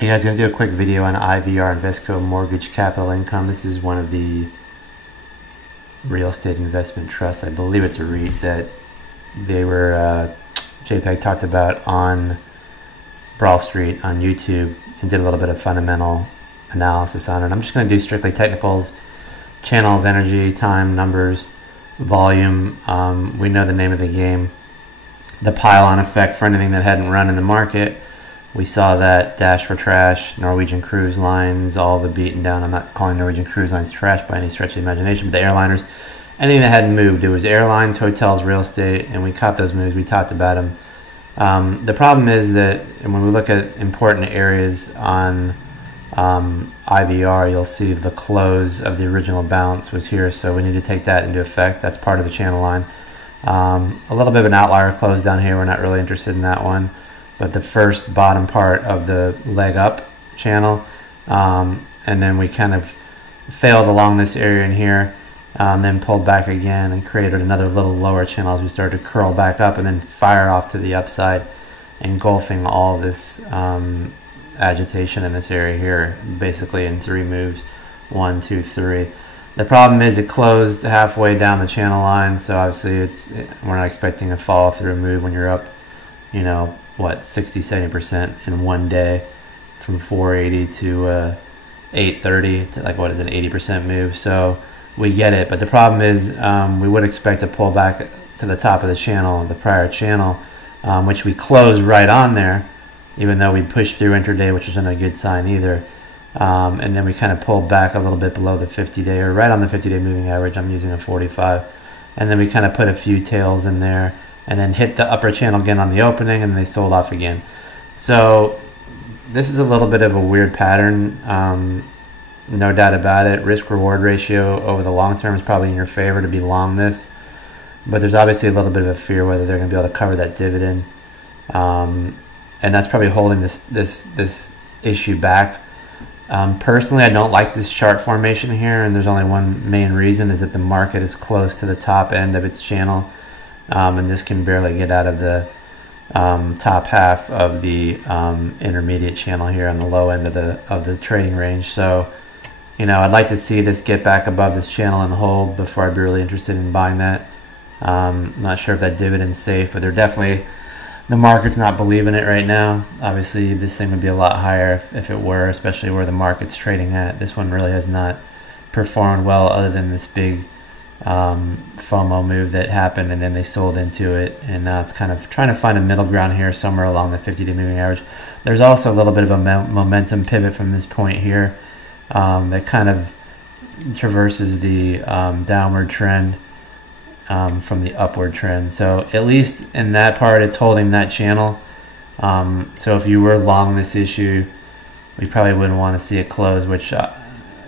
Hey guys, going to do a quick video on IVR Invesco Mortgage Capital Income. This is one of the real estate investment trusts. I believe it's a REIT that they were, JPEG talked about on Brawl Street on YouTube and did a little bit of fundamental analysis on it. I'm just going to do strictly technicals, channels, energy, time, numbers, volume. We know the name of the game. The pile-on effect for anything that hadn't run in the market. We saw that Dash for Trash, Norwegian Cruise Lines, all the beaten down. I'm not calling Norwegian Cruise Lines trash by any stretch of the imagination, but the airliners, anything that hadn't moved. It was airlines, hotels, real estate, and we caught those moves. We talked about them. The problem is that when we look at important areas on IVR, you'll see the close of the original bounce was here, so we need to take that into effect. That's part of the channel line. A little bit of an outlier close down here. We're not really interested in that one. But the first bottom part of the leg up channel, and then we kind of failed along this area in here, then pulled back again and created another little lower channel as we started to curl back up and then fire off to the upside, engulfing all this agitation in this area here, basically in 3 moves, 1, 2, 3. The problem is it closed halfway down the channel line, so obviously we're not expecting a follow through move when you're up, you know, what, 60-70% in one day, from 480 to 830 to, like, what is an 80% move. So we get it, but the problem is we would expect to pull back to the top of the channel, the prior channel, which we closed right on there, even though we pushed through intraday, which wasn't a good sign either. And then we kind of pulled back a little bit below the 50-day, or right on the 50-day moving average. I'm using a 45, and then we kind of put a few tails in there and then hit the upper channel again on the opening, and they sold off again. So this is a little bit of a weird pattern, no doubt about it. Risk-reward ratio over the long term is probably in your favor to be long this, but there's obviously a little bit of a fear whether they're going to be able to cover that dividend, and that's probably holding this issue back. Personally, I don't like this chart formation here, and there's only one main reason, is that the market is close to the top end of its channel. And this can barely get out of the top half of the intermediate channel here on the low end of the trading range. So, you know, I'd like to see this get back above this channel and hold before I'd be really interested in buying that. I'm not sure if that dividend's safe, but they're definitely, the market's not believing it right now. Obviously, this thing would be a lot higher if it were, especially where the market's trading at. This one really has not performed well, other than this big FOMO move that happened, and then they sold into it, and now it's kind of trying to find a middle ground here somewhere along the 50-day moving average. There's also a little bit of a momentum pivot from this point here that kind of traverses the downward trend from the upward trend. So at least in that part, it's holding that channel. So if you were long this issue, we probably wouldn't want to see it close, which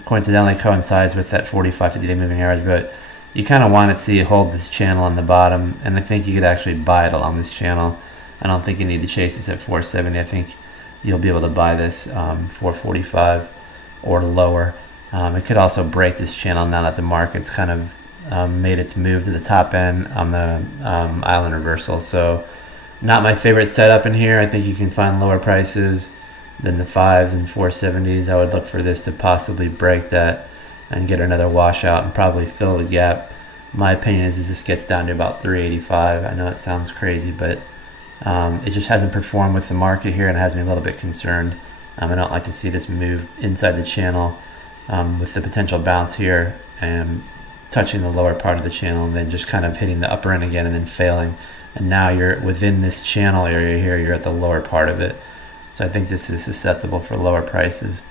coincidentally coincides with that 45 50-day moving average, but you kind of want to see it hold this channel on the bottom, and I think you could actually buy it along this channel. I don't think you need to chase this at 470. I think you'll be able to buy this 445 or lower. It could also break this channel now that the market's kind of made its move to the top end on the island reversal. So not my favorite setup in here. I think you can find lower prices than the 5s and 470s. I would look for this to possibly break that and get another washout and probably fill the gap. My opinion is this gets down to about 385. I know it sounds crazy, but it just hasn't performed with the market here, and it has me a little bit concerned. I don't like to see this move inside the channel with the potential bounce here and touching the lower part of the channel, and then just kind of hitting the upper end again and then failing. And now you're within this channel area here, you're at the lower part of it. So I think this is susceptible for lower prices.